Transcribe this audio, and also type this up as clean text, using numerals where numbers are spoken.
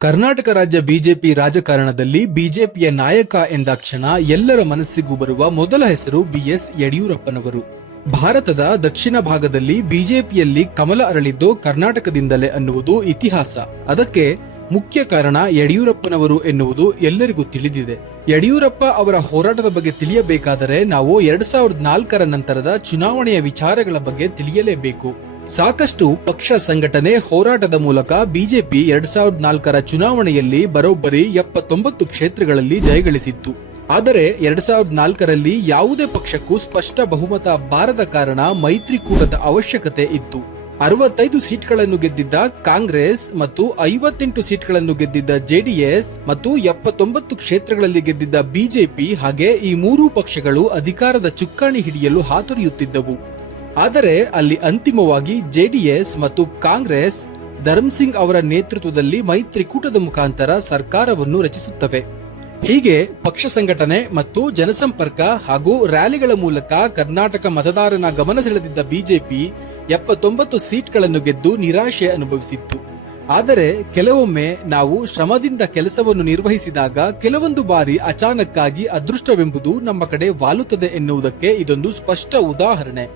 ಕರ್ನಾಟಕ ರಾಜ್ಯ ಬಿಜೆಪಿ ರಾಜಕಾರಣದಲ್ಲಿ ಬಿಜೆಪಿಯ ನಾಯಕ ಎಂದಾಕ್ಷಣ ಎಲ್ಲರ ಮನಸ್ಸಿಗೂ ಬರುವ ಮೊದಲ ಹೆಸರು ಬಿಎಸ್ ಯಡಿಯೂರಪ್ಪನವರು. ಭಾರತದ ದಕ್ಷಿಣ ಭಾಗದಲ್ಲಿ ಬಿಜೆಪಿಯಲ್ಲಿ ಕಮಲ ಅರಳಿದ್ದು ಕರ್ನಾಟಕದಿಂದಲೇ ಅನ್ನುವುದು ಇತಿಹಾಸ. ಅದಕ್ಕೆ ಮುಖ್ಯ ಕಾರಣ ಯಡಿಯೂರಪ್ಪನವರು ಎನ್ನುವುದು ಎಲ್ಲರಿಗೂ ತಿಳಿದಿದೆ. ಯಡಿಯೂರಪ್ಪ ಅವರ ಹೋರಾಟದ ಬಗ್ಗೆ ತಿಳಿಯಬೇಕಾದರೆ ನಾವು 2004ರ ನಂತರದ ಚುನಾವಣೆಯ ವಿಚಾರಗಳ ಬಗ್ಗೆ ತಿಳಿಯಲೇಬೇಕು. ಸಾಕಷ್ಟು ಪಕ್ಷ ಸಂಘಟನೆ ಹೋರಾಟದ ಮೂಲಕ ಬಿಜೆಪಿ 2004ರ ಚುನಾವಣೆಯಲ್ಲಿ ಬರೋಬ್ಬರಿ 79 ಕ್ಷೇತ್ರಗಳಲ್ಲಿ ಜಯಗಳಿಸಿತ್ತು. ಆದರೆ 2004ರಲ್ಲಿ ಯಾವುದೇ ಪಕ್ಷಕ್ಕೂ ಸ್ಪಷ್ಟ ಬಹುಮತ ಬಾರದ ಕಾರಣ ಮೈತ್ರಿಕೂಟದ ಅವಶ್ಯಕತೆ ಇತ್ತು. 65 ಸೀಟ್ಗಳನ್ನು ಗೆದ್ದಿದ್ದ ಕಾಂಗ್ರೆಸ್ ಮತ್ತು 58 ಸೀಟ್ಗಳನ್ನು ಗೆದ್ದಿದ್ದ ಜೆಡಿಎಸ್ ಮತ್ತು 79 ಕ್ಷೇತ್ರಗಳಲ್ಲಿ ಗೆದ್ದಿದ್ದ ಬಿಜೆಪಿ, ಹಾಗೆ ಈ ಮೂರೂ ಪಕ್ಷಗಳು ಅಧಿಕಾರದ ಚುಕ್ಕಾಣಿ ಹಿಡಿಯಲು ಹಾತೊರೆಯುತ್ತಿದ್ದವು. ಆದರೆ ಅಲ್ಲಿ ಅಂತಿಮವಾಗಿ ಜೆಡಿಎಸ್ ಮತ್ತು ಕಾಂಗ್ರೆಸ್ ಧರ್ಮಸಿಂಗ್ ಅವರ ನೇತೃತ್ವದಲ್ಲಿ ಮೈತ್ರಿಕೂಟದ ಮುಖಾಂತರ ಸರ್ಕಾರವನ್ನು ರಚಿಸುತ್ತವೆ. ಹೀಗೆ ಪಕ್ಷ ಸಂಘಟನೆ ಮತ್ತು ಜನಸಂಪರ್ಕ ಹಾಗೂ ರ್ಯಾಲಿಗಳ ಮೂಲಕ ಕರ್ನಾಟಕ ಮತದಾರನ ಗಮನ ಸೆಳೆದಿದ್ದ ಬಿಜೆಪಿ 79 ಸೀಟ್ಗಳನ್ನು ಗೆದ್ದು ನಿರಾಶೆ ಅನುಭವಿಸಿತ್ತು. ಆದರೆ ಕೆಲವೊಮ್ಮೆ ನಾವು ಶ್ರಮದಿಂದ ಕೆಲಸವನ್ನು ನಿರ್ವಹಿಸಿದಾಗ ಕೆಲವೊಂದು ಬಾರಿ ಅಚಾನಕ್ಕಾಗಿ ಅದೃಷ್ಟವೆಂಬುದು ನಮ್ಮ ಕಡೆ ವಾಲುತ್ತದೆ ಎನ್ನುವುದಕ್ಕೆ ಇದೊಂದು ಸ್ಪಷ್ಟ ಉದಾಹರಣೆ.